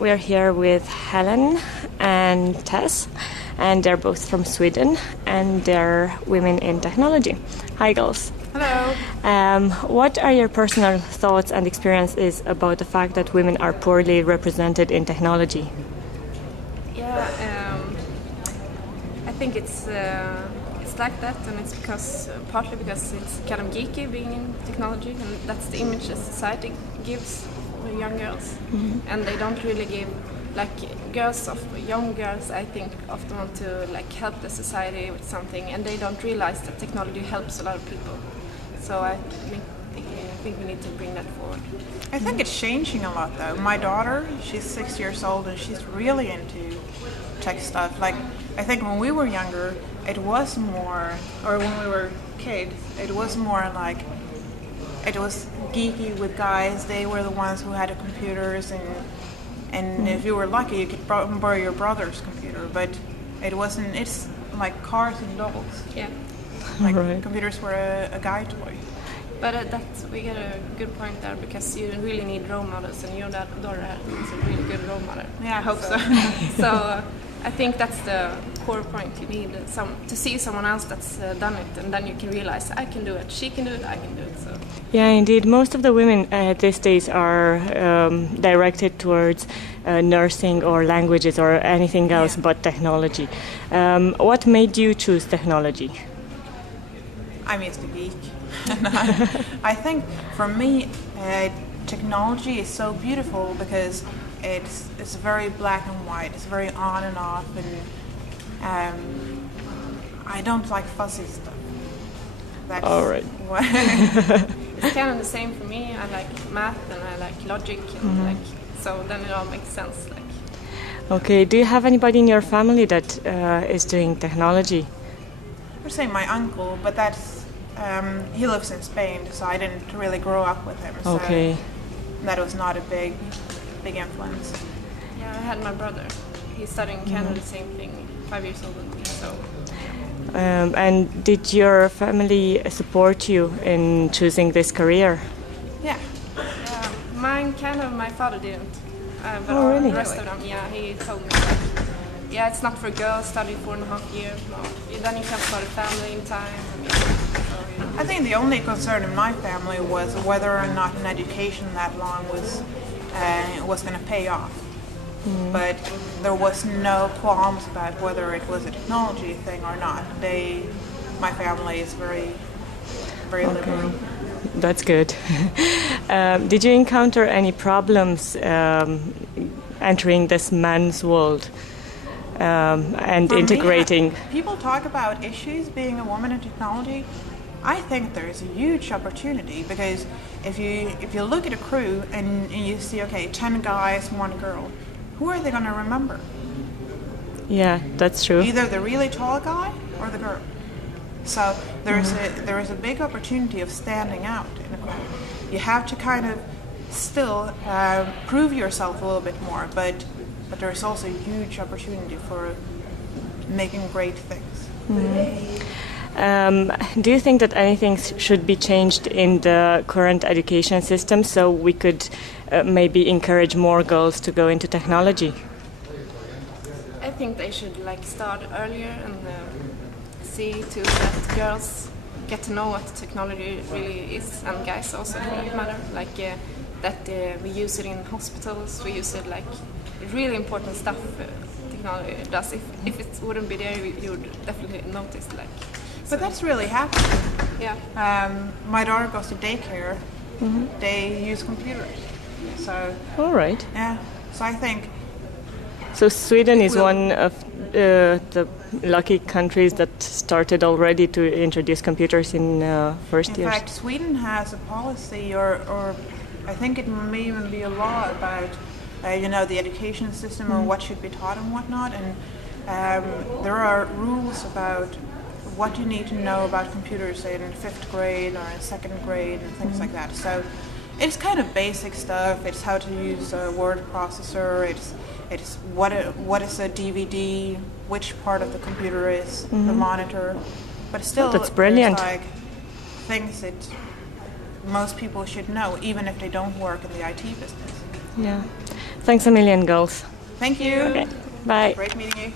We are here with Helen and Tess, and they're both from Sweden, and they're women in technology. Hi, girls. Hello. What are your personal thoughts and experiences about the fact that women are poorly represented in technology? Yeah, I think it's like that, and it's partly because it's kind of geeky being in technology, and that's the image that society gives young girls, and they don't really give young girls. I think often want to help the society with something, and they don't realize that technology helps a lot of people. So I think we need to bring that forward. I think it's changing a lot though. My daughter, she's 6 years old and she's really into tech stuff. I think when we were younger, it was more, or when we were kids, it was more it was geeky with guys. They were the ones who had the computers, and if you were lucky, you could borrow your brother's computer. But it wasn't. It's like cars and dolls. Yeah. Right. Computers were a guy toy. But we get a good point there, because you really need role models, and your daughter is a really good role model. Yeah, I hope so. So I think that's the core point. You need to see someone else that's done it, and then you can realize, I can do it, she can do it, I can do it. So. Yeah, indeed. Most of the women these days are directed towards nursing or languages or anything else but technology. What made you choose technology? I'm used to geek. I think for me, technology is so beautiful because it's very black and white. It's very on and off, and I don't like fuzzy stuff. That's all right. It's kind of the same for me. I like math and I like logic, and so then it all makes sense. Okay. Do you have anybody in your family that is doing technology? I would say my uncle, but he lives in Spain, so I didn't really grow up with him. So okay. That was not a big influence. Yeah, I had my brother. He's studying in Canada, the same thing, 5 years older than me. So. And did your family support you in choosing this career? Yeah. My father didn't. But really? The rest of them, yeah, he told me it's not for girls, study 4.5 years. No. Then you can start a family in time. I think the only concern in my family was whether or not an education that long was going to pay off. But there was no qualms about whether it was a technology thing or not. My family is very, very liberal. That's good. Did you encounter any problems entering this man's world and For integrating? Me, people talk about issues being a woman in technology. I think there's a huge opportunity, because if you look at a crew and you see 10 guys, 1 girl, who are they going to remember? Yeah, that's true. Either the really tall guy or the girl. So there is a big opportunity of standing out in a crowd. You have to kind of still prove yourself a little bit more, but there's also a huge opportunity for making great things. Do you think that anything should be changed in the current education system so we could maybe encourage more girls to go into technology? I think they should start earlier and see to that girls get to know what technology really is, and guys also for that matter. That we use it in hospitals, we use it really important stuff technology does. If it wouldn't be there, you would definitely notice But that's really happening. Yeah. My daughter goes to daycare. They use computers. So. All right. Yeah. So I think. So Sweden is one of the lucky countries that started already to introduce computers in first years. In fact, Sweden has a policy, or I think it may even be a law about, the education system or what should be taught and whatnot. And there are rules about what you need to know about computers in 5th grade or in 2nd grade and things like that. So it's kind of basic stuff. It's how to use a word processor. It's what is a DVD, which part of the computer is the monitor. But still, that's brilliant. There's things that most people should know, even if they don't work in the IT business. Yeah. Thanks a million, girls. Thank you. Okay. Bye. Great meeting you.